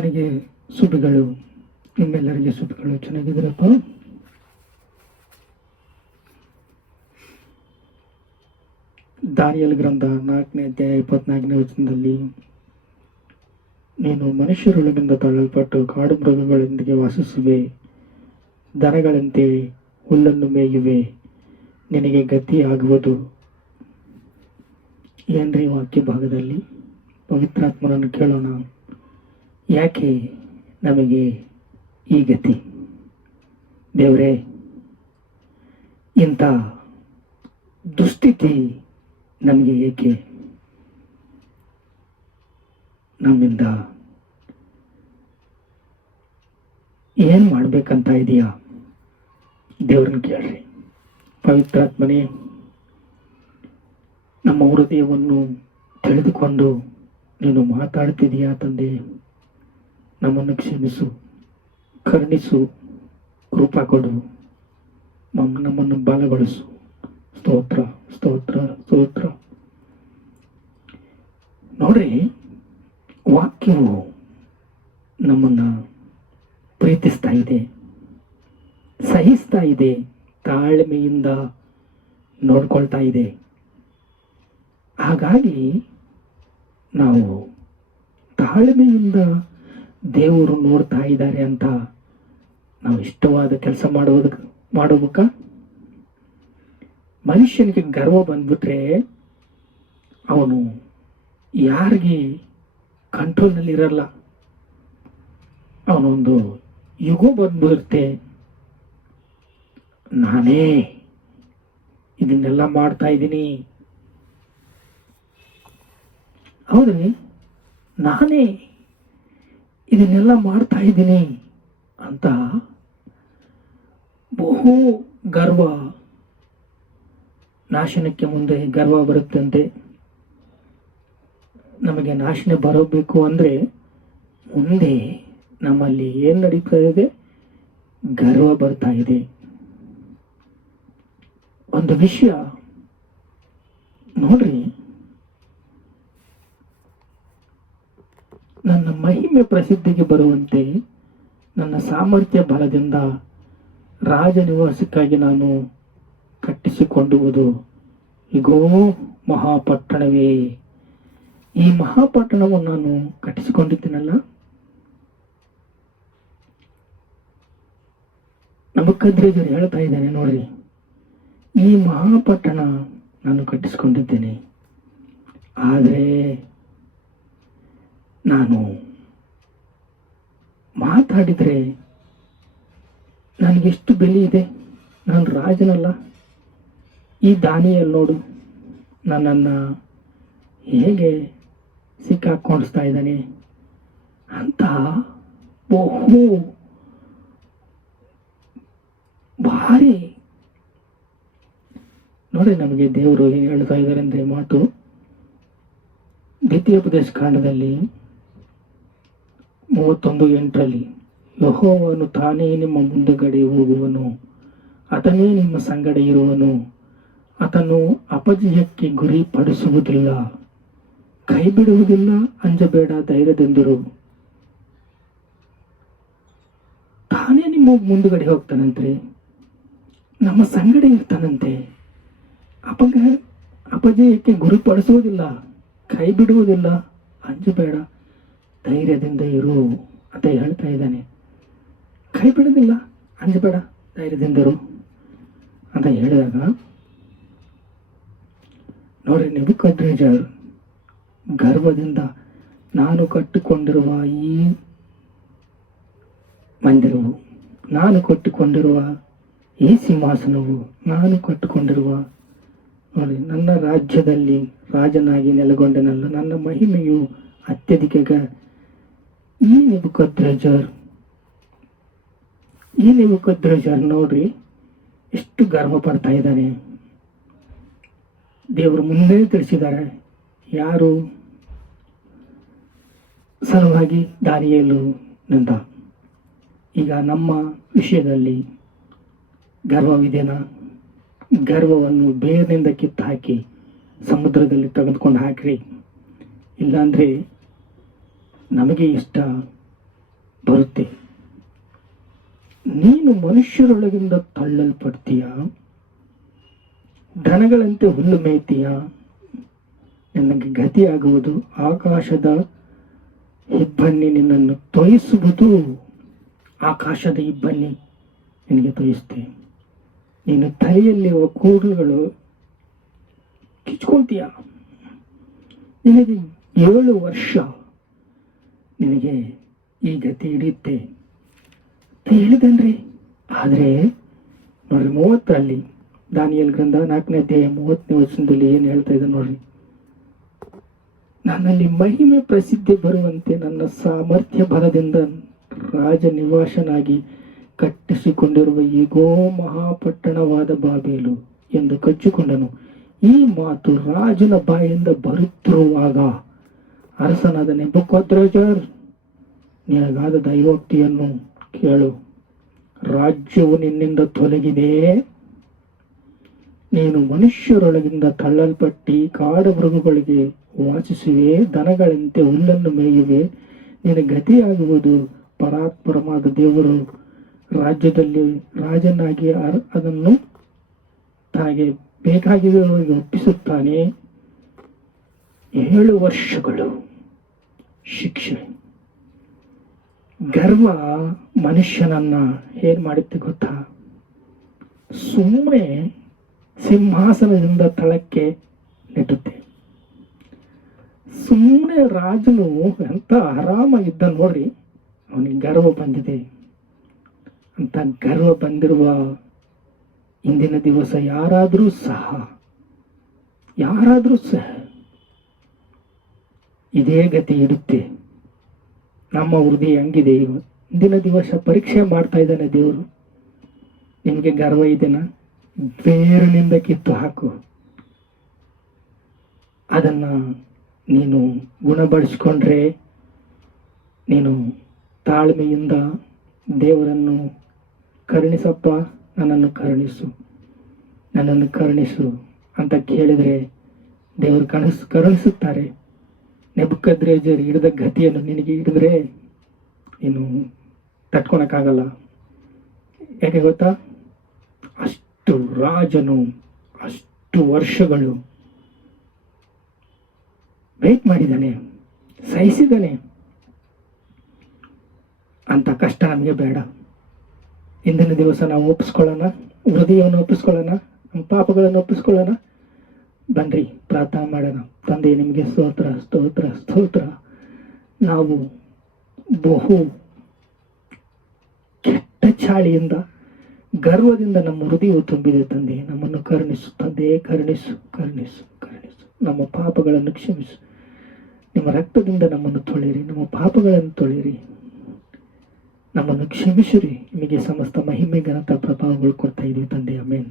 ಕರ್ತನಿಗೆ ಸುದ್ದಿಗಳು, ನಿಮ್ಮೆಲ್ಲರಿಗೆ ಸುದ್ದಿಗಳು. ಚೆನ್ನಾಗಿದ್ದೀರಪ್ಪ? ದಾನಿಯೇಲ ಗ್ರಂಥ 4ನೇ ಅಧ್ಯಾಯ 24ನೇ ವಚನದಲ್ಲಿ, ನೀನು ಮನುಷ್ಯರೊಳಗಿಂದ ತಳ್ಳಲ್ಪಟ್ಟು ಕಾಡು ಮೃಗಗಳೊಂದಿಗೆ ವಾಸಿಸುವೆ, ದನಗಳಂತೆ ಹುಲ್ಲನ್ನು ಮೇಯುವೆ, ನಿನಗೆ ಗತಿಯಾಗುವುದು. ಏನ್ರಿ ವಾಕ್ಯ ಭಾಗದಲ್ಲಿ? ಪವಿತ್ರಾತ್ಮನನ್ನು ಕೇಳೋಣ. ಯಾಕೆ ನಮಗೆ ಈ ಗತಿ? ದೇವರೇ, ಇಂಥ ದುಸ್ಥಿತಿ ನಮಗೆ ಏಕೆ? ನಮ್ಮಿಂದ ಏನು ಮಾಡಬೇಕಂತ ಇದೆಯಾ? ದೇವ್ರನ್ನ ಕೇಳ್ರಿ. ಪವಿತ್ರಾತ್ಮನೇ, ನಮ್ಮ ಹೃದಯವನ್ನು ತಿಳಿದುಕೊಂಡು ನೀನು ಮಾತಾಡ್ತಿದೀಯಾ ತಂದೆ. ನಮ್ಮನ್ನು ಕ್ಷಮಿಸು, ಕರುಣಿಸು, ಕೃಪಾ ಕೊಡು, ನಮ್ಮನ್ನು ಬಲಗೊಳಿಸು. ಸ್ತೋತ್ರ, ಸ್ತೋತ್ರ, ಸ್ತೋತ್ರ. ನೋಡ್ರಿ, ವಾಕ್ಯವು ನಮ್ಮನ್ನು ಪ್ರೀತಿಸ್ತಾ ಇದೆ, ಸಹಿಸ್ತಾ ಇದೆ, ತಾಳ್ಮೆಯಿಂದ ನೋಡ್ಕೊಳ್ತಾ ಇದೆ. ಹಾಗಾಗಿ ನಾವು ತಾಳ್ಮೆಯಿಂದ ದೇವರು ನೋಡ್ತಾ ಇದ್ದಾರೆ ಅಂತ ನಾವು ಇಷ್ಟವಾದ ಕೆಲಸ ಮಾಡಬೇಕಾ? ಮನುಷ್ಯನಿಗೆ ಗರ್ವ ಬಂದ್ಬಿಟ್ರೆ ಅವನು ಯಾರಿಗೆ ಕಂಟ್ರೋಲ್ನಲ್ಲಿ ಇರಲ್ಲ. ಅವನೊಂದು ಯುಗೋ ಬಂದ್ಬಿಡುತ್ತೆ. ನಾನೇ ಇದನ್ನೆಲ್ಲ ಮಾಡ್ತಾ ಇದ್ದೀನಿ, ಹೌದ್ರಿ, ನಾನೇ ಇದನ್ನೆಲ್ಲ ಮಾಡ್ತಾ ಇದ್ದೀನಿ ಅಂತ ಬಹು ಗರ್ವ, ನಾಶನಕ್ಕೆ ಮುಂದೆ ಗರ್ವ ಬರುತ್ತಂತೆ. ನಮಗೆ ನಾಶನ ಬರಬೇಕು ಅಂದರೆ ಮುಂದೆ ನಮ್ಮಲ್ಲಿ ಏನು ನಡೀತಾ ಇದೆ? ಗರ್ವ ಬರ್ತಾ ಇದೆ. ಒಂದು ವಿಷಯ ನೋಡ್ರಿ, ನನ್ನ ಮಹಿಮೆ ಪ್ರಸಿದ್ಧಿಗೆ ಬರುವಂತೆ ನನ್ನ ಸಾಮರ್ಥ್ಯ ಬಲದಿಂದ ರಾಜನಿವಾಸಕ್ಕಾಗಿ ನಾನು ಕಟ್ಟಿಸಿಕೊಂಡುವುದು ಈಗೋ ಮಹಾಪಟ್ಟಣವೇ. ಈ ಮಹಾಪಟ್ಟಣವನ್ನು ನಾನು ಕಟ್ಟಿಸಿಕೊಂಡಿದ್ದೀನಲ್ಲ. ನಬೂಕದ್ನೆಚ್ಚರ್ ಹೇಳ್ತಾ ಇದ್ದಾನೆ ನೋಡ್ರಿ, ಈ ಮಹಾಪಟ್ಟಣ ನಾನು ಕಟ್ಟಿಸಿಕೊಂಡಿದ್ದೇನೆ, ಆದರೆ ನಾನು ಮಾತಾಡಿದರೆ ನನಗೆಷ್ಟು ಬೆಲೆ ಇದೆ? ನಾನು ರಾಜನಲ್ಲ. ಈ ದಾನಿಯಲ್ಲಿ ನೋಡು, ನನ್ನನ್ನು ಹೇಗೆ ಸಿಕ್ಕಾಕೊಂಡಿಸ್ತಾ ಇದ್ದಾನೆ ಅಂತ ಬಹು ಭಾರಿ. ನೋಡಿ, ನಮಗೆ ದೇವರು ಏನು ಹೇಳ್ತಾ ಇದ್ದಾರೆ ಅಂದರೆ, ಮಾತು ದ್ವಿತೀಯೋಪದೇಶ ಕಾಂಡದಲ್ಲಿ 31:8, ಯೆಹೋವನು ತಾನೇ ನಿಮ್ಮ ಮುಂದುಗಡೆ ಹೋಗುವನು, ಆತನೇ ನಿಮ್ಮ ಸಂಗಡ ಇರುವನು, ಆತನು ಅಪಜಯಕ್ಕೆ ಗುರಿಪಡಿಸುವುದಿಲ್ಲ, ಕೈ ಬಿಡುವುದಿಲ್ಲ, ಅಂಜಬೇಡ, ಧೈರ್ಯದಿಂದಿರು. ತಾನೇ ನಿಮ್ಮ ಮುಂದುಗಡೆ ಹೋಗ್ತಾನಂತೆ, ನಮ್ಮ ಸಂಗಡ ಇರ್ತಾನಂತೆ, ಅಪಜಯಕ್ಕೆ ಗುರಿಪಡಿಸುವುದಿಲ್ಲ, ಕೈ ಬಿಡುವುದಿಲ್ಲ, ಅಂಜಬೇಡ, ಧೈರ್ಯದಿಂದ ಇರು ಅಂತ ಹೇಳ್ತಾ ಇದ್ದಾನೆ. ಕೈ ಬಿಡುವುದಿಲ್ಲ, ಅಂಜಬೇಡ, ಧೈರ್ಯದಿಂದರು ಅಂತ ಹೇಳಿದಾಗ ನೋಡ್ರಿ, ನೆಬೂಕದ್ನೆಚ್ಚರ್ ಗರ್ವದಿಂದ ನಾನು ಕಟ್ಟಿಕೊಂಡಿರುವ ಈ ಮಂದಿರವು, ನಾನು ಕಟ್ಟಿಕೊಂಡಿರುವ ಈ ಸಿಂಹಾಸನವು, ನಾನು ಕಟ್ಟಿಕೊಂಡಿರುವ ನೋಡಿ ನನ್ನ ರಾಜ್ಯದಲ್ಲಿ ರಾಜನಾಗಿ ನೆಲೆಗೊಂಡನಲ್ಲ, ನನ್ನ ಮಹಿಮೆಯು ಅತ್ಯಧಿಕ. ಈ ನೆಬೂಕದ್ನೆಚ್ಚರ್ ನೋಡ್ರಿ ಎಷ್ಟು ಗರ್ವ ಪಡ್ತಾ ಇದ್ದಾನೆ. ದೇವರು ಮುಂದೆ ತಿಳಿಸಿದ್ದಾರೆ ಯಾರು ಸಲುವಾಗಿ? ದಾನಿಯೇಲು ನಂತ. ಈಗ ನಮ್ಮ ವಿಷಯದಲ್ಲಿ ಗರ್ವವಿದೆನಾ? ಗರ್ವವನ್ನು ಬೇರಿನಿಂದ ಕಿತ್ತು ಹಾಕಿ ಸಮುದ್ರದಲ್ಲಿ ತೆಗೆದುಕೊಂಡು ಹಾಕ್ರಿ. ಇಲ್ಲಾಂದರೆ ನಮಗೆ ಇಷ್ಟ ಬರುತ್ತೆ. ನೀನು ಮನುಷ್ಯರೊಳಗಿಂದ ತಳ್ಳಲ್ಪಡ್ತೀಯ, ದನಗಳಂತೆ ಹುಲ್ಲು ಮೇಯ್ತೀಯ, ನಿನಗೆ ಗತಿಯಾಗುವುದು ಆಕಾಶದ ಇಬ್ಬನಿ ನಿನ್ನನ್ನು ತೊಯಿಸುವುದು. ಆಕಾಶದ ಇಬ್ಬನಿ ನಿನಗೆ ತೊಯಿಸ್ತೆ. ನೀನು ತಲೆಯಲ್ಲಿರುವ ಕೂದಲುಗಳು ಕಿಚ್ಕೊಂತೀಯ. ನಿನಗೆ 7 ವರ್ಷ ನಿನಗೆ ಈ ಗತಿ ಹಿಡಿಯುತ್ತೆ ಅಂತ ಹೇಳಿದನ್ರಿ. ಆದರೆ ನೋಡ್ರಿ 30ರಲ್ಲಿ ದಾನಿಯೇಲ್ ಗ್ರಂಥ 4ನೇ ಅಧ್ಯಾಯ 30ನೇ ವಚನದಲ್ಲಿ ಏನು ಹೇಳ್ತಾ ಇದ್ದ ನೋಡ್ರಿ. ನನ್ನಲ್ಲಿ ಮಹಿಮೆ ಪ್ರಸಿದ್ಧಿ ಬರುವಂತೆ ನನ್ನ ಸಾಮರ್ಥ್ಯ ಬಲದಿಂದ ರಾಜ ನಿವಾಸನಾಗಿ ಕಟ್ಟಿಸಿಕೊಂಡಿರುವ ಈಗೋ ಮಹಾಪಟ್ಟಣವಾದ ಬಾಬೇಲು ಎಂದು ಕಚ್ಚಿಕೊಂಡನು. ಈ ಮಾತು ರಾಜನ ಬಾಯಿಂದ ಬರುತ್ತಿರುವಾಗ ಅರಸನಾದ ನೆಬೂಕದ್ನೆಚ್ಚರ್, ನಿನಗಾದ ದೈವೋಕ್ತಿಯನ್ನು ಕೇಳು. ರಾಜ್ಯವು ನಿನ್ನಿಂದ ತೊಲಗಿದೆ. ನೀನು ಮನುಷ್ಯರೊಳಗಿಂದ ತಳ್ಳಲ್ಪಟ್ಟು ಕಾಡು ಮೃಗಗಳಿಗೆ ವಾಸಿಸುವೆ, ದನಗಳಂತೆ ಹುಲ್ಲನ್ನು ಮೇಯುವೆ. ನಿನ್ನ ಗತಿಯಾಗುವುದು ಪರಾತ್ಪರವಾದ ದೇವರು ರಾಜ್ಯದಲ್ಲಿ ರಾಜನಾಗಿ ಅದನ್ನು ತನಗೆ ಬೇಕಾಗಿರುವವರಿಗೆ ಒಪ್ಪಿಸುತ್ತಾನೆ. 7 ವರ್ಷಗಳು ಶಿಕ್ಷೆ. ಗರ್ವ ಮನುಷ್ಯನನ್ನ ಏನ್ ಮಾಡುತ್ತೆ ಗೊತ್ತಾ? ಸುಮ್ಮನೆ ಸಿಂಹಾಸನದಿಂದ ತಳಕ್ಕೆ ನೆಟ್ಟುತ್ತೆ. ಸುಮ್ಮನೆ ರಾಜನು ಎಂತ ಆರಾಮಾಗಿದ್ದ ನೋಡ್ರಿ, ಅವನಿಗೆ ಗರ್ವ ಬಂದಿದೆ ಅಂತ. ಗರ್ವ ಬಂದಿರುವ ಇಂದಿನ ದಿವಸ ಯಾರಾದರೂ ಸಹ ಇದೇ ಗತಿ ಇಡುತ್ತೆ. ನಮ್ಮ ಹೃದಯ ಹಂಗಿದೆ. ಇಂದಿನ ದಿವಸ ಪರೀಕ್ಷೆ ಮಾಡ್ತಾ ಇದ್ದಾನೆ ದೇವರು. ನಿಮಗೆ ಗರ್ವ ಇದೆನಾ? ಬೇರಿನಿಂದ ಕಿತ್ತು ಹಾಕು. ಅದನ್ನ ನೀನು ಗುಣಪಡಿಸ್ಕೊಂಡ್ರೆ, ನೀನು ತಾಳ್ಮೆಯಿಂದ ದೇವರನ್ನು ಕರುಣಿಸಪ್ಪ, ನನ್ನನ್ನು ಕರುಣಿಸು ಅಂತ ಕೇಳಿದರೆ ದೇವರು ಕರುಣಿಸುತ್ತಾರೆ. ನೆಬೂಕದ್ನೆಚ್ಚರ್ ಹಿಡಿದ ಗತಿಯನ್ನು ನಿನಗೆ ಹಿಡಿದ್ರೆ ನೀನು ತಟ್ಕೊಳಕ್ಕಾಗಲ್ಲ. ಯಾಕೆ ಗೊತ್ತಾ? ಅಷ್ಟು ರಾಜನು ಅಷ್ಟು ವರ್ಷಗಳು ವೇಟ್ ಮಾಡಿದ್ದಾನೆ, ಸಹಿಸಿದ್ದಾನೆ. ಅಂತ ಕಷ್ಟ ನಮಗೆ ಬೇಡ. ಇಂದಿನ ದಿವಸ ನಾವು ಒಪ್ಪಿಸ್ಕೊಳ್ಳೋಣ, ಹೃದಯವನ್ನು ಒಪ್ಪಿಸ್ಕೊಳ್ಳೋಣ, ನಮ್ಮ ಪಾಪಗಳನ್ನು ಒಪ್ಪಿಸ್ಕೊಳ್ಳೋಣ. ಬನ್ರಿ ಪ್ರಾರ್ಥನೆ ಮಾಡೋಣ. ತಂದೆ, ನಿಮಗೆ ಸ್ತೋತ್ರ ಸ್ತೋತ್ರ ಸ್ತೋತ್ರ. ನಾವು ಬಹು ಕೆಟ್ಟ ಚಾಳಿಯಿಂದ, ಗರ್ವದಿಂದ ನಮ್ಮ ಹೃದಯವು ತುಂಬಿದೆ ತಂದೆ. ನಮ್ಮನ್ನು ಕರುಣಿಸು ತಂದೆ, ಕರುಣಿಸು. ನಮ್ಮ ಪಾಪಗಳನ್ನು ಕ್ಷಮಿಸು. ನಿಮ್ಮ ರಕ್ತದಿಂದ ನಮ್ಮನ್ನು ತೊಳೆಯಿರಿ, ನಮ್ಮ ಪಾಪಗಳನ್ನು ತೊಳೆಯಿರಿ, ನಮ್ಮನ್ನು ಕ್ಷಮಿಸಿರಿ. ನಿಮಗೆ ಸಮಸ್ತ ಮಹಿಮೆ ಘನತ ಪ್ರಭಾವಗಳು ಕೊಡ್ತಾ ಇದೀವಿ ತಂದೆ. ಆಮೆನ್.